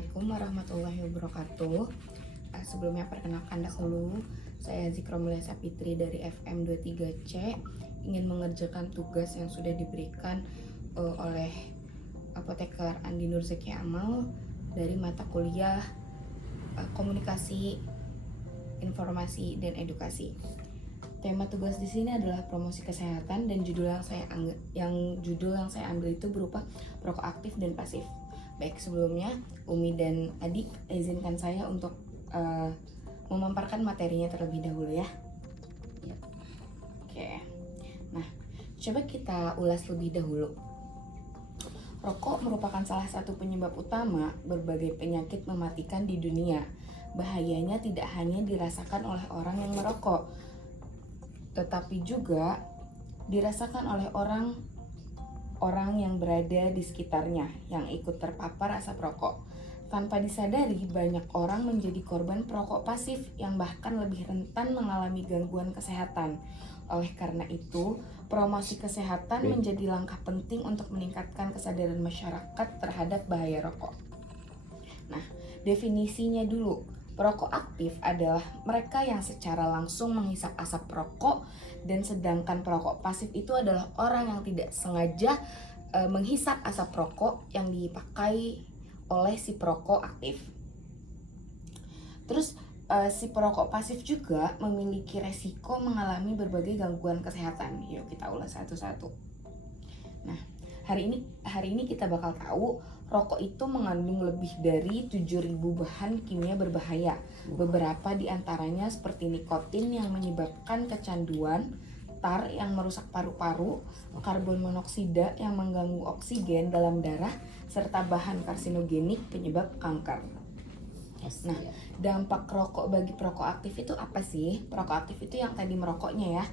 Assalamualaikum warahmatullahi wabarakatuh. Sebelumnya perkenalkan dahulu, saya Zikra Mulia Sapitri dari FM 23C ingin mengerjakan tugas yang sudah diberikan oleh Apoteker Andi Nurzaki Amal dari mata kuliah Komunikasi, Informasi, dan Edukasi. Tema tugas di sini adalah promosi kesehatan dan judul yang saya ambil itu berupa perokok aktif dan pasif. Baik, sebelumnya Umi dan Adik izinkan saya untuk memaparkan materinya terlebih dahulu ya. Oke. Nah, coba kita ulas lebih dahulu. Rokok merupakan salah satu penyebab utama berbagai penyakit mematikan di dunia. Bahayanya tidak hanya dirasakan oleh orang yang merokok, tetapi juga dirasakan oleh orang yang berada di sekitarnya yang ikut terpapar asap rokok. Tanpa disadari, banyak orang menjadi korban perokok pasif yang bahkan lebih rentan mengalami gangguan kesehatan. Oleh karena itu, promosi kesehatan menjadi langkah penting untuk meningkatkan kesadaran masyarakat terhadap bahaya rokok. Nah, definisinya dulu. Perokok aktif adalah mereka yang secara langsung menghisap asap rokok, dan sedangkan perokok pasif itu adalah orang yang tidak sengaja menghisap asap rokok yang dipakai oleh si perokok aktif. Terus si perokok pasif juga memiliki resiko mengalami berbagai gangguan kesehatan. Yuk kita ulas satu-satu. Nah, hari ini kita bakal tahu rokok itu mengandung lebih dari 7.000 bahan kimia berbahaya. Beberapa di antaranya seperti nikotin yang menyebabkan kecanduan, tar yang merusak paru-paru, karbon monoksida yang mengganggu oksigen dalam darah, serta bahan karsinogenik penyebab kanker. Nah, dampak rokok bagi perokok aktif itu apa sih? Perokok aktif itu yang tadi merokoknya ya.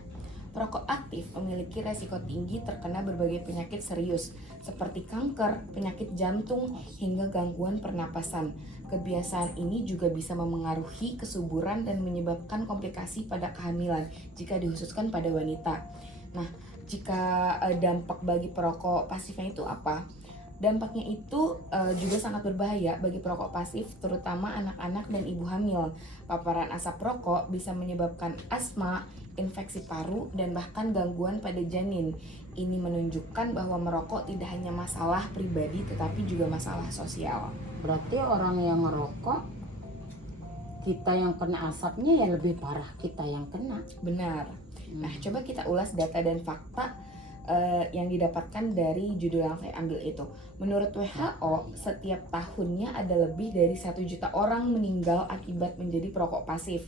Perokok aktif memiliki resiko tinggi terkena berbagai penyakit serius seperti kanker, penyakit jantung, hingga gangguan pernapasan. Kebiasaan ini juga bisa memengaruhi kesuburan dan menyebabkan komplikasi pada kehamilan jika dikhususkan pada wanita. Nah, jika dampak bagi perokok pasifnya itu apa? Dampaknya itu juga sangat berbahaya bagi perokok pasif, terutama anak-anak dan ibu hamil. Paparan asap rokok bisa menyebabkan asma, infeksi paru, dan bahkan gangguan pada janin. Ini menunjukkan bahwa merokok tidak hanya masalah pribadi tetapi juga masalah sosial. Berarti orang yang ngerokok, kita yang kena asapnya ya lebih parah kita yang kena. Benar. Nah, coba kita ulas data dan fakta yang didapatkan dari judul yang saya ambil itu. Menurut WHO, setiap tahunnya ada lebih dari 1 juta orang meninggal akibat menjadi perokok pasif.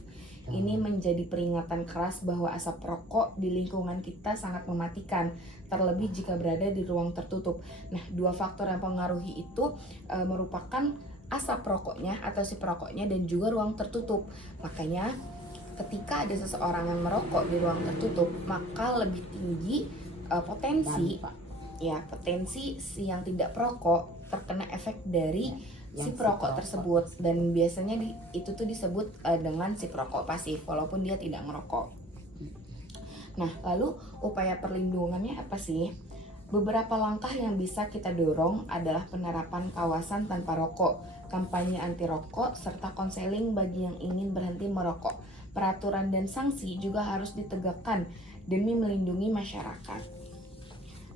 Ini menjadi peringatan keras bahwa asap rokok di lingkungan kita sangat mematikan, terlebih jika berada di ruang tertutup. Nah, 2 faktor yang mempengaruhi itu merupakan asap rokoknya atau si perokoknya dan juga ruang tertutup. Makanya ketika ada seseorang yang merokok di ruang tertutup, maka lebih tinggi potensi si yang tidak perokok terkena efek dari si perokok tersebut, dan biasanya itu tuh disebut dengan si perokok pasif walaupun dia tidak merokok. Nah, lalu upaya perlindungannya apa sih? Beberapa langkah yang bisa kita dorong adalah penerapan kawasan tanpa rokok, kampanye anti rokok, serta konseling bagi yang ingin berhenti merokok. Peraturan dan sanksi juga harus ditegakkan demi melindungi masyarakat.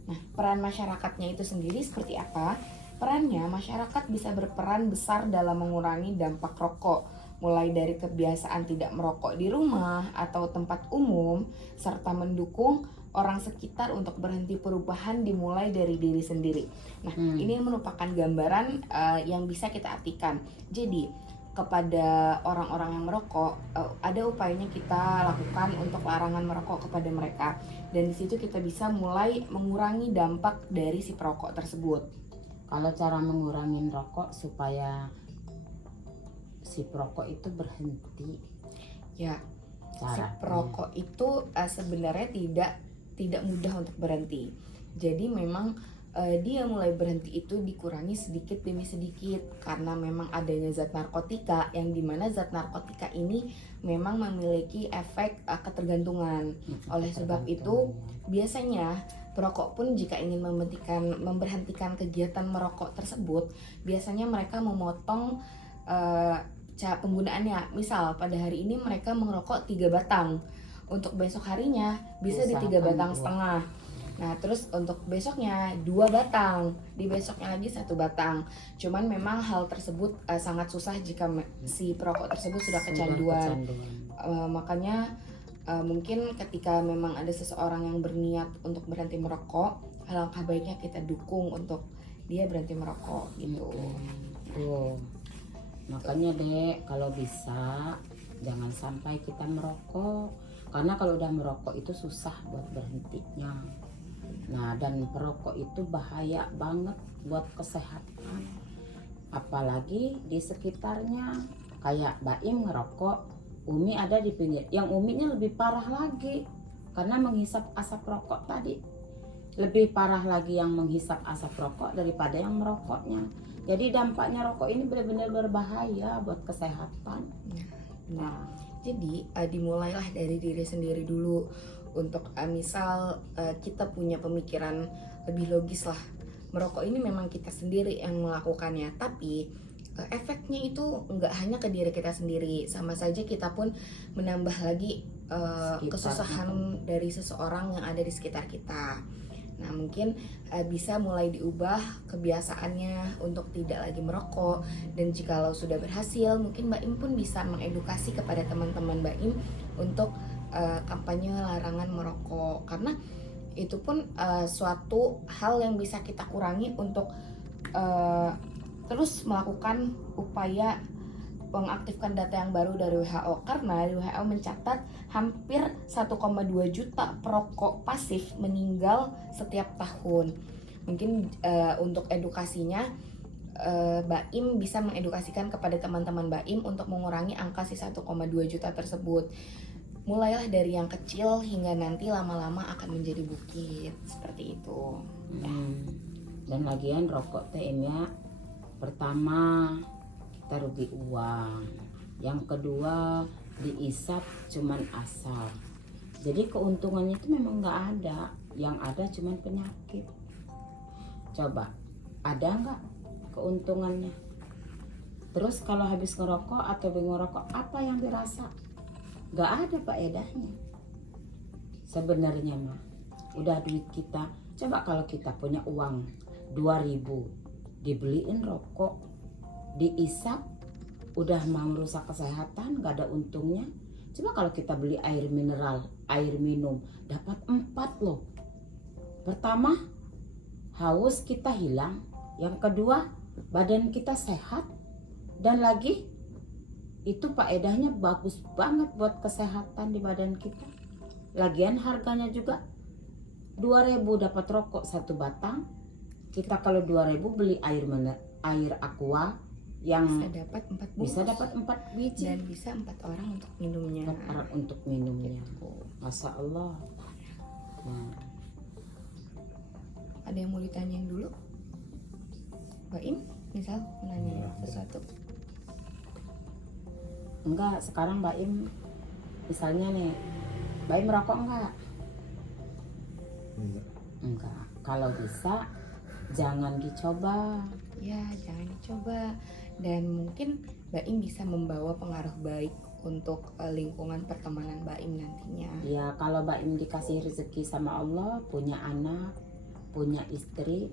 Nah, peran masyarakatnya itu sendiri seperti apa? Perannya, masyarakat bisa berperan besar dalam mengurangi dampak rokok, mulai dari kebiasaan tidak merokok di rumah atau tempat umum, serta mendukung orang sekitar untuk berhenti perubahan dimulai dari diri sendiri. Nah, ini merupakan gambaran yang bisa kita artikan. Jadi, kepada orang-orang yang merokok, ada upayanya kita lakukan untuk larangan merokok kepada mereka, dan di situ kita bisa mulai mengurangi dampak dari si perokok tersebut. Kalau cara mengurangi rokok supaya si perokok itu berhenti, Ya, si perokok itu sebenarnya tidak mudah untuk berhenti. Jadi memang dia mulai berhenti itu dikurangi sedikit demi sedikit karena memang adanya zat narkotika, yang dimana zat narkotika ini memang memiliki efek ketergantungan. Oleh sebab itu biasanya Perokok pun jika ingin memberhentikan kegiatan merokok tersebut, biasanya mereka memotong penggunaannya. Misal pada hari ini mereka merokok 3 batang, untuk besok harinya bisa di 3 batang setengah. Nah terus untuk besoknya 2 batang, di besoknya lagi 1 batang. Cuman memang hal tersebut sangat susah jika si perokok tersebut sudah kecanduan. Makanya mungkin ketika memang ada seseorang yang berniat untuk berhenti merokok, alangkah baiknya kita dukung untuk dia berhenti merokok gitu. Makanya Dek, kalau bisa jangan sampai kita merokok, karena kalau udah merokok itu susah buat berhentinya. Nah, dan perokok itu bahaya banget buat kesehatan, apalagi di sekitarnya. Kayak Baim ngerokok, Umi ada di pinggir. Yang Uminya lebih parah lagi karena menghisap asap rokok tadi. Lebih parah lagi yang menghisap asap rokok daripada yang merokoknya. Jadi dampaknya rokok ini benar-benar berbahaya buat kesehatan. Nah, jadi dimulailah dari diri sendiri dulu. Untuk misal kita punya pemikiran lebih logis lah. Merokok ini memang kita sendiri yang melakukannya, tapi efeknya itu nggak hanya ke diri kita sendiri, sama saja kita pun menambah lagi kesusahan dari seseorang yang ada di sekitar kita. Nah mungkin bisa mulai diubah kebiasaannya untuk tidak lagi merokok, dan jikalau sudah berhasil mungkin Mbak Im pun bisa mengedukasi kepada teman-teman Mbak Im untuk kampanye larangan merokok, karena itu pun suatu hal yang bisa kita kurangi untuk terus melakukan upaya mengaktifkan data yang baru dari WHO, karena WHO mencatat hampir 1,2 juta perokok pasif meninggal setiap tahun. Mungkin untuk edukasinya Baim bisa mengedukasikan kepada teman-teman Baim untuk mengurangi angka si 1,2 juta tersebut. Mulailah dari yang kecil hingga nanti lama-lama akan menjadi bukit, seperti itu. Dan lagian rokok TM-nya, pertama kita rugi uang, yang kedua diisap cuman asal. Jadi keuntungannya itu memang nggak ada, yang ada cuman penyakit. Coba ada nggak keuntungannya? Terus kalau habis ngerokok atau ngerokok, apa yang dirasa? Nggak ada faedahnya. Sebenarnya mah udah duit kita. Coba kalau kita punya uang 2.000, dibeliin rokok, diisap, udah mau merusak kesehatan, gak ada untungnya. Coba kalau kita beli air mineral, air minum, dapat 4 loh. Pertama, haus kita hilang. Yang kedua, badan kita sehat. Dan lagi, itu faedahnya bagus banget buat kesehatan di badan kita. Lagian harganya juga 2.000 dapat rokok 1 batang. Kita kalau 2.000 beli air aqua yang bisa dapat 4 biji dan bisa 4 orang untuk minumnya. 4 orang untuk minumnya. Masya Allah. Ada yang mau ditanyain dulu? Baim, misal menanya sesuatu? Enggak, sekarang Baim misalnya nih, Baim merokok enggak? Enggak. Kalau bisa jangan dicoba. Ya, jangan dicoba. Dan mungkin Baim bisa membawa pengaruh baik untuk lingkungan pertemanan Baim nantinya. Ya, kalau Baim dikasih rezeki sama Allah, punya anak, punya istri,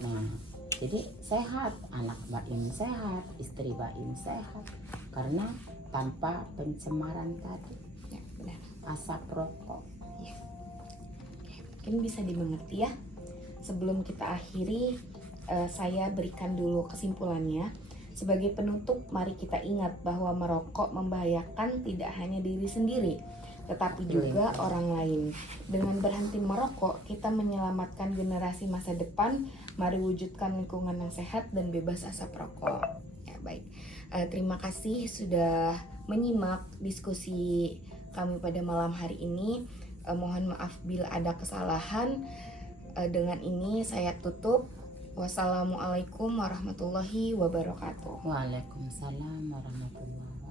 nah jadi sehat, anak Baim sehat, istri Baim sehat, karena tanpa pencemaran tadi. Ya, benar. Asap rokok. Ya. Mungkin bisa dimengerti ya. Sebelum kita akhiri, saya berikan dulu kesimpulannya. Sebagai penutup, mari kita ingat bahwa merokok membahayakan tidak hanya diri sendiri, tetapi juga orang lain. Dengan berhenti merokok, kita menyelamatkan generasi masa depan. Mari wujudkan lingkungan yang sehat dan bebas asap rokok. Ya, baik. Terima kasih sudah menyimak diskusi kami pada malam hari ini. Mohon maaf bila ada kesalahan. Dengan ini saya tutup. Wassalamualaikum warahmatullahi wabarakatuh. Waalaikumsalam warahmatullahi wabarakatuh.